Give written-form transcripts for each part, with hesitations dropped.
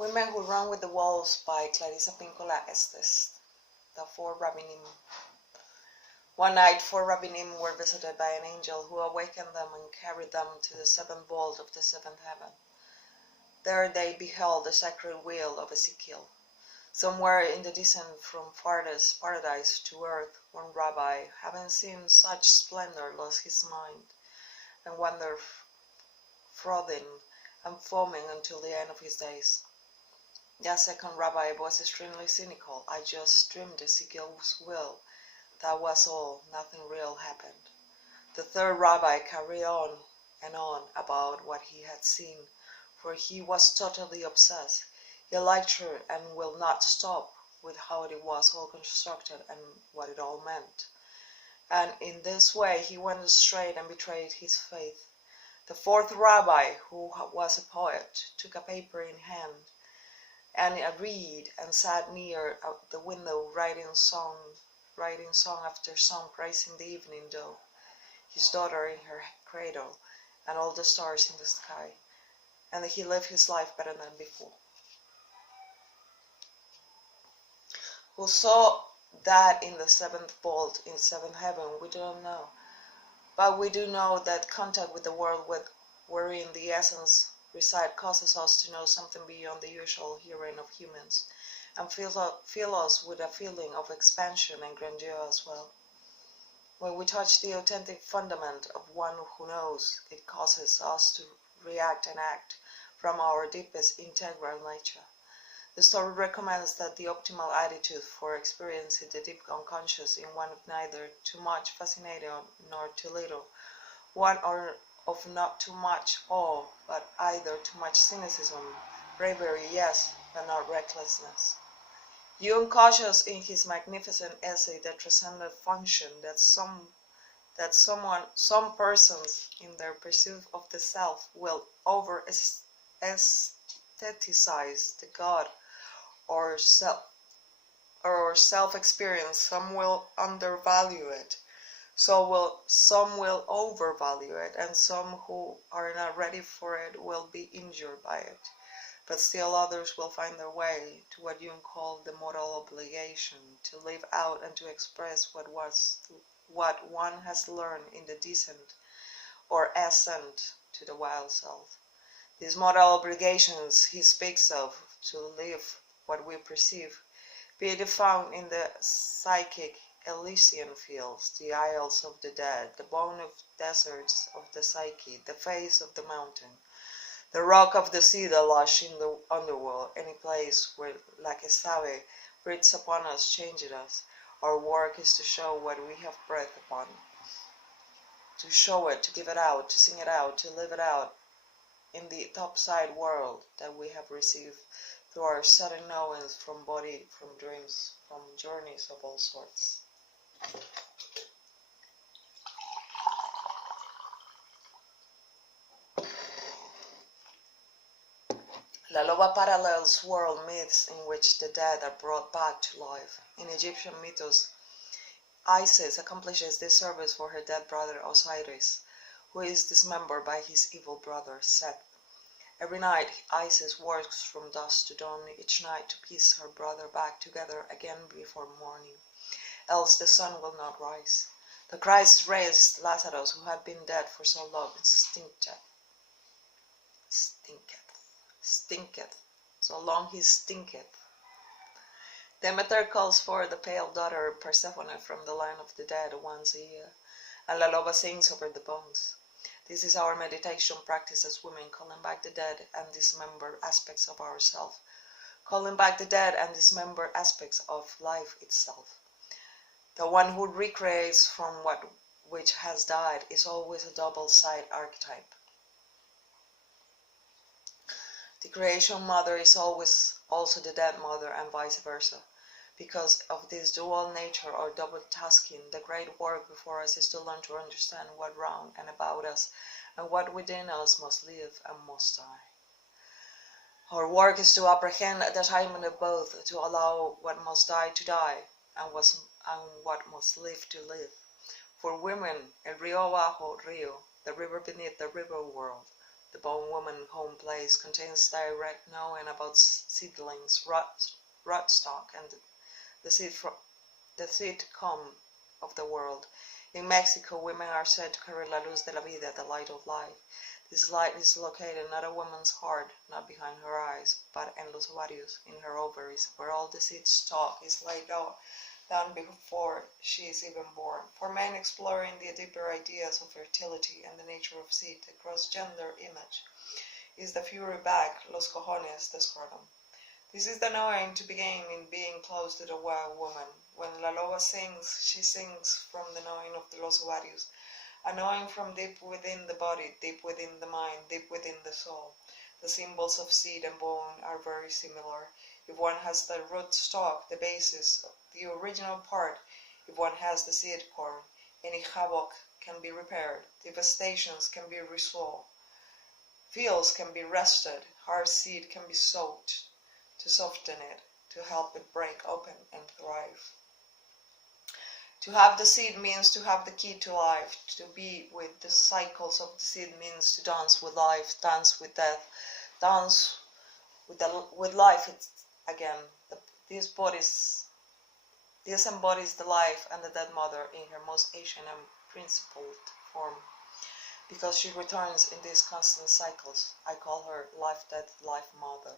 Women Who Run with the Wolves by Clarissa Pinkola Estes. The Four Rabbinim. One night 4 Rabbinim were visited by an angel who awakened them and carried them to the seventh vault of the seventh heaven. There they beheld the sacred wheel of Ezekiel. Somewhere in the descent from farthest paradise to earth, one rabbi, having seen such splendor, lost his mind, and wandered frothing and foaming until the end of his days. The second rabbi was extremely cynical. I just dreamed Ezekiel's will. That was all. Nothing real happened. The third rabbi carried on and on about what he had seen, for he was totally obsessed. He lectured and will not stop with how it was all constructed and what it all meant. And in this way he went astray and betrayed his faith. The fourth rabbi, who was a poet, took a paper in hand and a reed and sat near the window writing song after song, praising the evening dew, his daughter in her cradle, and all the stars in the sky. And he lived his life better than before. Who saw that in the seventh vault in seventh heaven, we don't know. But we do know that contact with the world wherein the essence reside causes us to know something beyond the usual hearing of humans, and fill us with a feeling of expansion and grandeur as well. When we touch the authentic fundament of one who knows, it causes us to react and act from our deepest integral nature. The story recommends that the optimal attitude for experiencing the deep unconscious in one of neither too much fascinating nor too little, one or of not too much awe, but either too much cynicism, bravery, yes, but not recklessness. Jung cautious in his magnificent essay that transcended function that some persons in their pursuit of the self will over aestheticize the God or self experience. Some will undervalue it. Some will overvalue it, and some who are not ready for it will be injured by it. But still others will find their way to what Jung called the moral obligation, to live out and to express what one has learned in the descent or ascent to the wild self. These moral obligations he speaks of, to live what we perceive, be it found in the psychic Elysian fields, the isles of the dead, the bone of deserts of the psyche, the face of the mountain, the rock of the sea, the lush in the underworld, any place where, like a savage, breathes upon us, changes us. Our work is to show what we have breath upon, to show it, to give it out, to sing it out, to live it out in the topside world that we have received through our sudden knowings from body, from dreams, from journeys of all sorts. La Loba parallels world myths in which the dead are brought back to life. In Egyptian mythos, Isis accomplishes this service for her dead brother Osiris, who is dismembered by his evil brother Seth. Every night Isis works from dusk to dawn each night to piece her brother back together again before morning, else the sun will not rise. The Christ raised Lazarus, who had been dead for so long, stinketh, so long he stinketh. Demeter calls for the pale daughter Persephone from the land of the dead once a year, and La Loba sings over the bones. This is our meditation practice as women, calling back the dead and dismembered aspects of ourselves, calling back the dead and dismembered aspects of life itself. The one who recreates from which has died is always a double-sided archetype. The creation mother is always also the dead mother, and vice versa. Because of this dual nature or double tasking, the great work before us is to learn to understand what round and about us and what within us must live and must die. Our work is to apprehend the timing of both, to allow what must die to die and what must live to live. For women, el río abajo, río, the river beneath the river world, The Bone Woman home place contains direct knowing about seedlings, rootstock, and the seed come of the world. In Mexico, women are said to carry la luz de la vida, the light of life. This light is located not a woman's heart, not behind her eyes, but in los ovarios, in her ovaries, where all the seed stock is laid down before she is even born. For men exploring the deeper ideas of fertility and the nature of seed, the cross-gender image is the fury bag, los cojones, the scrotum. This is the knowing to begin in being close to the wild woman. When La Loba sings, she sings from the knowing of the los ovarios, a knowing from deep within the body, deep within the mind, deep within the soul. The symbols of seed and bone are very similar. If one has the root stock, the basis, the original part, if one has the seed corn, any havoc can be repaired, devastations can be resolved, fields can be rested, hard seed can be soaked to soften it, to help it break open and thrive. To have the seed means to have the key to life. To be with the cycles of the seed means to dance with life, dance with death, dance with life again. This embodies the life and the dead mother in her most ancient and principled form. Because she returns in these constant cycles, I call her life, death, life mother.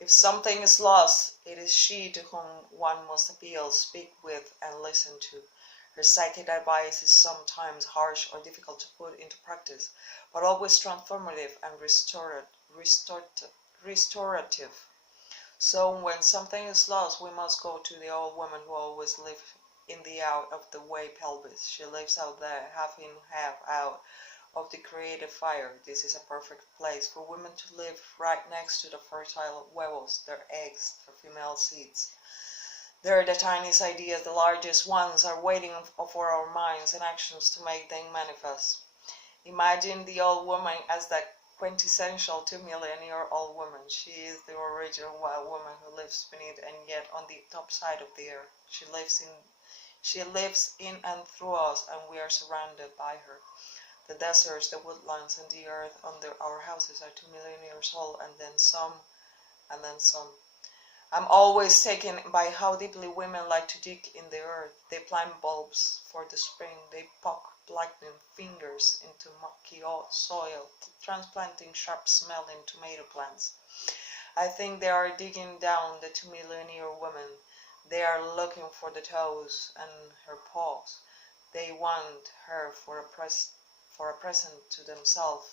If something is lost, it is she to whom one must appeal, speak with, and listen to. Her psychic advice is sometimes harsh or difficult to put into practice, but always transformative and restorative. So when something is lost, we must go to the old woman who always lived in the out-of-the-way pelvis. She lives out there, half in, half out of the creative fire. This is a perfect place for women to live, right next to the fertile huevos, their eggs, their female seeds. There the tiniest ideas, the largest ones, are waiting for our minds and actions to make them manifest. Imagine the old woman as the quintessential 2-million-year-old woman. She is the original wild woman who lives beneath and yet on the top side of the earth. She lives in and through us, and we are surrounded by her. The deserts, the woodlands, and the earth under our houses are 2 million years old, and then some, and then some. I'm always taken by how deeply women like to dig in the earth. They plant bulbs for the spring. They poke blackening fingers into mucky soil, transplanting sharp-smelling tomato plants. I think they are digging down the 2-million-year woman. They are looking for the toes and her paws. They want her for a present to themselves,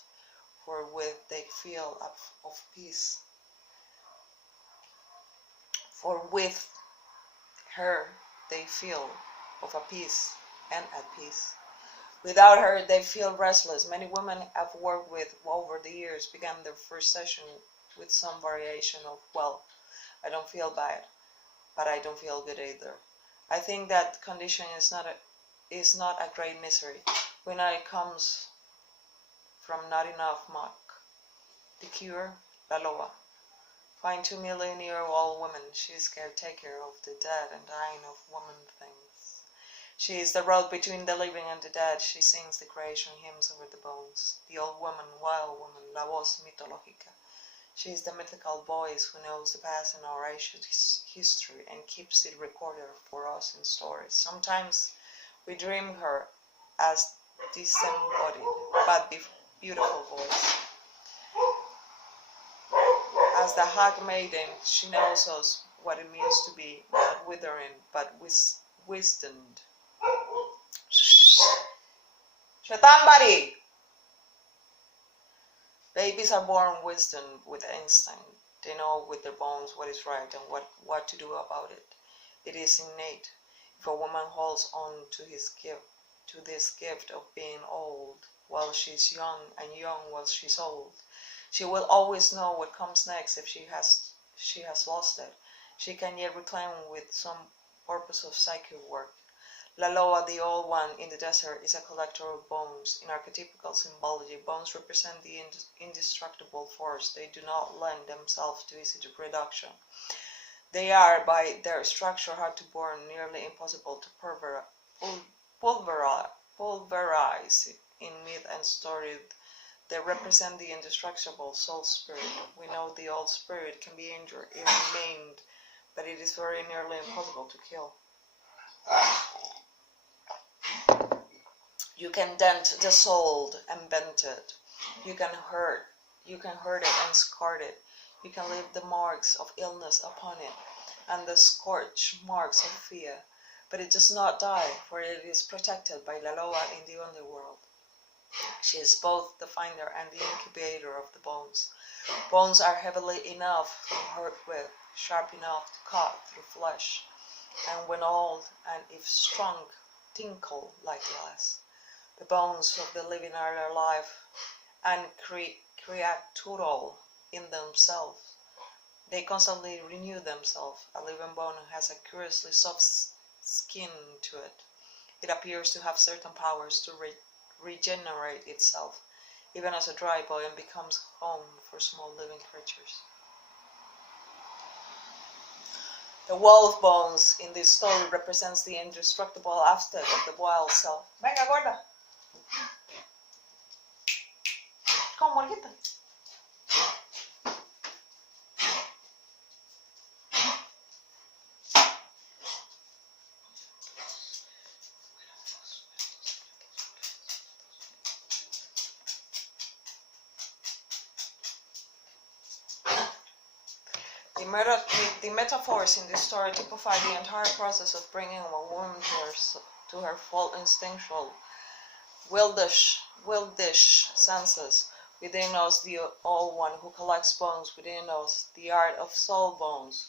for with they feel of peace. For with her they feel of a peace and at peace. Without her they feel restless. Many women I've worked with over the years began their first session with some variation of, well, I don't feel bad, but I don't feel good either. I think that condition is not a great misery when it comes from not enough muck. The cure, La Loba. Find 2-million-year-old woman. She is caretaker of the dead and dying of woman things. She is the road between the living and the dead. She sings the creation hymns over the bones. The old woman, wild woman, la voz mitológica. She is the mythical voice who knows the past and our ancient history and keeps it recorded for us in stories. Sometimes we dream her as disembodied but beautiful voice. As the Hag Maiden, she knows us what it means to be not withering but wisdomed. Shatambari! Babies are born wisdom with instinct. They know with their bones what is right and what to do about it. It is innate. If a woman holds on to this gift of being old while she's young and young while she's old, she will always know what comes next. If she has lost it, she can yet reclaim with some purpose of psychic work. La Loa, the old one in the desert, is a collector of bones. In archetypical symbology, bones represent the indestructible force. They do not lend themselves to easy reduction. They are, by their structure, hard to burn, nearly impossible to pulverize in myth and story. They represent the indestructible soul spirit. We know the old spirit can be injured, even maimed, but it is very nearly impossible to kill. You can dent the soul and bend it. You can hurt it and scar it. You can leave the marks of illness upon it, and the scorch marks of fear. But it does not die, for it is protected by Laloa in the underworld. She is both the finder and the incubator of the bones. Bones are heavily enough to hurt with, sharp enough to cut through flesh, and when old, and if strong, tinkle like glass. The bones of the living are alive and creatural in themselves. They constantly renew themselves. A living bone has a curiously soft skin to it. It appears to have certain powers to regenerate itself, even as a dry bone becomes home for small living creatures. The wolf bones in this story represents the indestructible aspect of the wild self. Venga, gorda. Come, Morguita. The metaphors in this story typify the entire process of bringing a woman to her full instinctual, wildish senses. Within us, the All One who collects bones. Within us, the art of soul bones,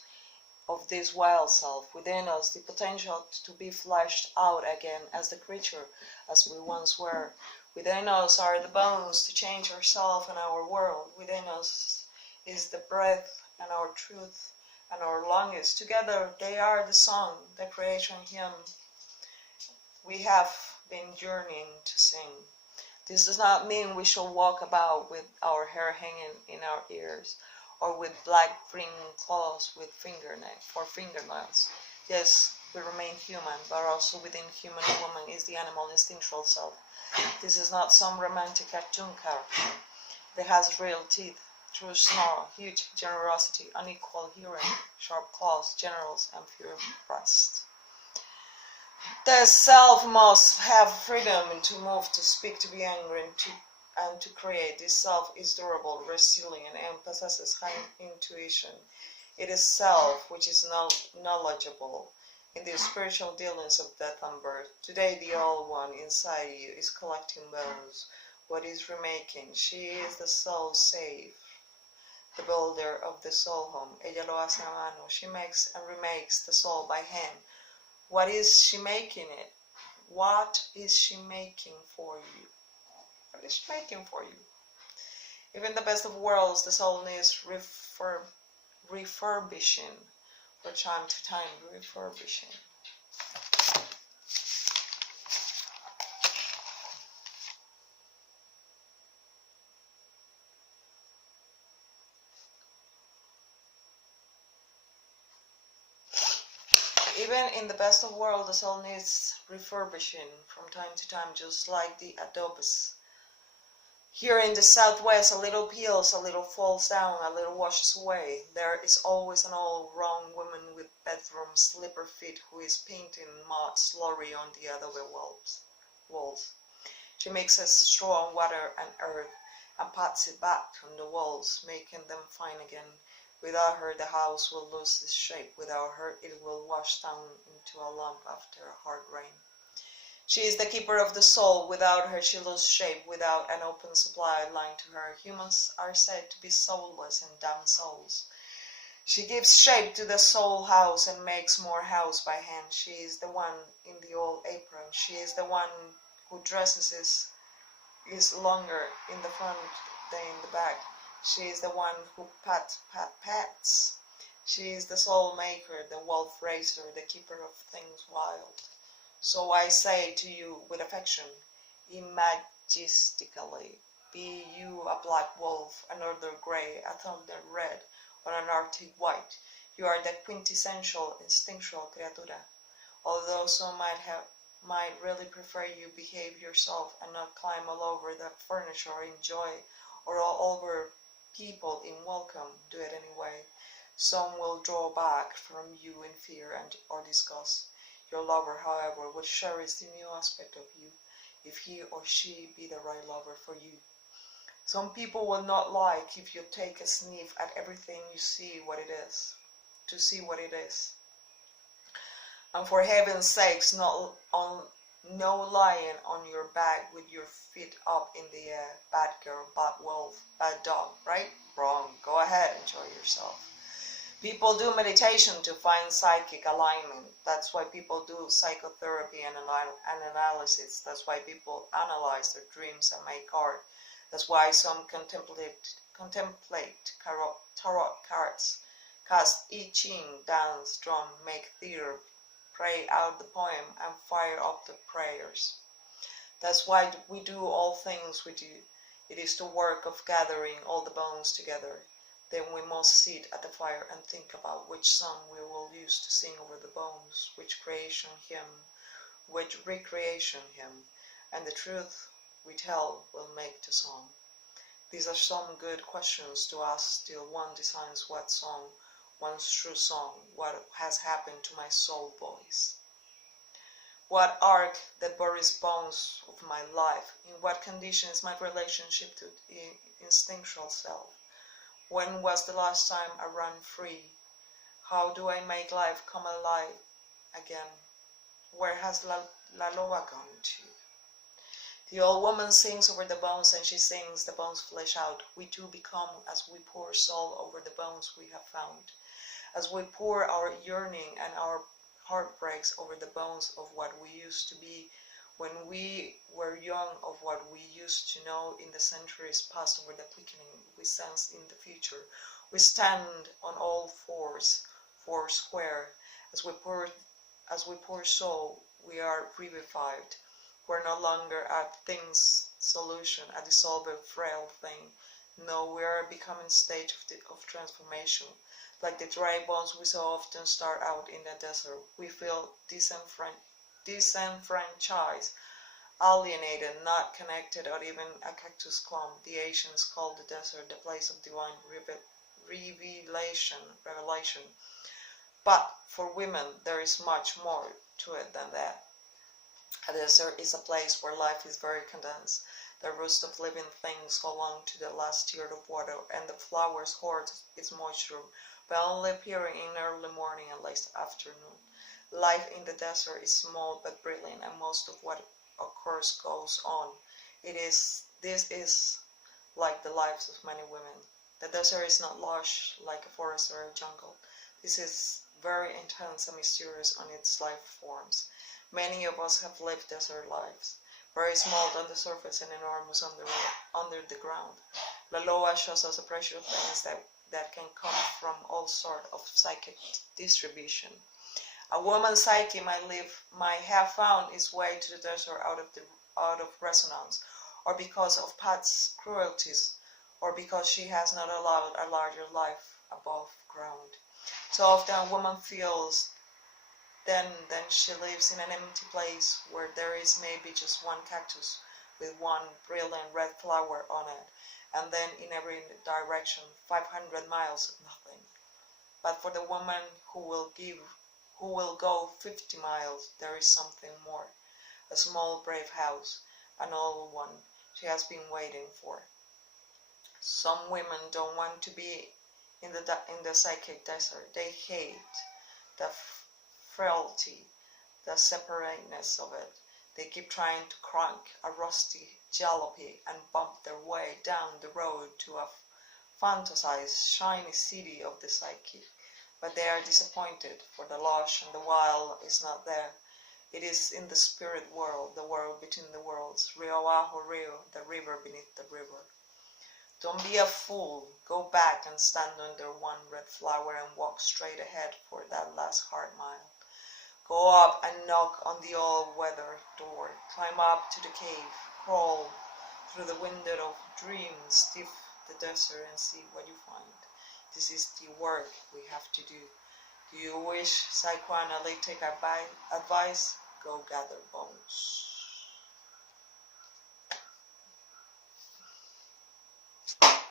of this wild self. Within us, the potential to be fleshed out again as the creature, as we once were. Within us are the bones to change ourselves and our world. Within us is the breath and our truth and our longings. Together they are the song, the creation hymn we have been yearning to sing. This does not mean we shall walk about with our hair hanging in our ears, or with black green claws with fingernails. Yes, we remain human, but also within human woman is the animal instinctual self. This is not some romantic cartoon character that has real teeth, true snarl, huge generosity, unequal hearing, sharp claws, genitals, and pure breast. The self must have freedom to move, to speak, to be angry, and to create. This self is durable, resilient, and possesses high intuition. It is self which is knowledgeable in the spiritual dealings of death and birth. Today the All One inside you is collecting bones. What is remaking? She is the soul safe, the builder of the soul home. Ella lo hace a mano. She makes and remakes the soul by hand. What is she making it? What is she making for you? What is she making for you? Even the best of worlds, the soul needs refurbishing. From time to time, refurbishing. Even in the best of worlds, the soul needs refurbishing from time to time, just like the adobes. Here in the southwest, a little peels, a little falls down, a little washes away. There is always an old wrong woman with bedroom slipper feet who is painting mud slowly on the adobe walls. She mixes straw, water, and earth, and pats it back on the walls, making them fine again. Without her, the house will lose its shape. Without her, it will wash down into a lump after a hard rain. She is the keeper of the soul. Without her, she loses shape. Without an open supply line to her, humans are said to be soulless and damn souls. She gives shape to the soul house and makes more house by hand. She is the one in the old apron. She is the one who dresses is longer in the front than in the back. She is the one who pats. She is the soul maker, the wolf raiser, the keeper of things wild. So I say to you with affection, imagistically, be you a black wolf, another grey, a thunder red, or an arctic white. You are the quintessential instinctual criatura. Although some might might really prefer you behave yourself and not climb all over the furniture or enjoy, or all over people in welcome. Do it anyway. Some will draw back from you in fear and or disgust. Your lover, however, will cherish the new aspect of you, if he or she be the right lover for you. Some people will not like if you take a sniff at everything you see what it is, to see what it is. And for heaven's sakes, no lying on your back with your feet up in the air. Bad girl, bad wolf, bad dog, right? Wrong. Go ahead, enjoy yourself. People do meditation to find psychic alignment. That's why people do psychotherapy and analysis. That's why people analyze their dreams and make art. That's why some contemplate tarot cards, cast I Ching, dance, drum, make theater, pray out the poem, and fire up the prayers. That's why we do all things we do. It is the work of gathering all the bones together. Then we must sit at the fire and think about which song we will use to sing over the bones, which creation hymn, which recreation hymn, and the truth we tell will make the song. These are some good questions to ask till one decides what song, one's true song, what has happened to my soul voice. What arc that buries bones of my life? In what condition is my relationship to the instinctual self? When was the last time I ran free? How do I make life come alive again? Where has La Loa gone to? The old woman sings over the bones, and she sings the bones flesh out. We too become as we pour soul over the bones we have found. As we pour our yearning and our heartbreaks over the bones of what we used to be when we were young, of what we used to know in the centuries past, over the quickening we sense in the future. We stand on all fours, four square. As we pour soul, we are revived. We're no longer a thing's solution, a dissolved, frail thing. No, we are becoming stage of transformation. Like the dry bones we so often start out in the desert, we feel disenfranchised, alienated, not connected, or even a cactus clump. The Asians call the desert the place of divine revelation. But for women, there is much more to it than that. A desert is a place where life is very condensed. The roots of living things hold on to the last tear of water, and the flowers hoard its moisture, but only appearing in early morning and late afternoon. Life in the desert is small but brilliant, and most of what occurs goes on. This is like the lives of many women. The desert is not lush like a forest or a jungle. This is very intense and mysterious on its life forms. Many of us have lived desert lives, very small on the surface and enormous under the ground. La Loa shows us a pressure of things that can come from all sorts of psychic distribution. A woman's psyche might have found its way to the desert out of resonance, or because of past cruelties, or because she has not allowed a larger life above ground. So often a woman feels then she lives in an empty place where there is maybe just one cactus with one brilliant red flower on it, and then in every direction 500 miles of nothing. But for the woman who will go 50 miles, there is something more. A small brave house, an old one she has been waiting for. Some women don't want to be in the psychic desert. They hate the frailty, the separateness of it. They keep trying to crank a rusty jalopy and bump their way down the road to a fantasized, shiny city of the psyche. But they are disappointed, for the lush and the wild is not there. It is in the spirit world, the world between the worlds, Rio Abajo Rio, the river beneath the river. Don't be a fool. Go back and stand under one red flower and walk straight ahead for that last hard mile. Go up and knock on the all-weather door. Climb up to the cave. Crawl through the window of dreams. Sniff the desert and see what you find. This is the work we have to do. Do you wish psychoanalytic advice? Go gather bones.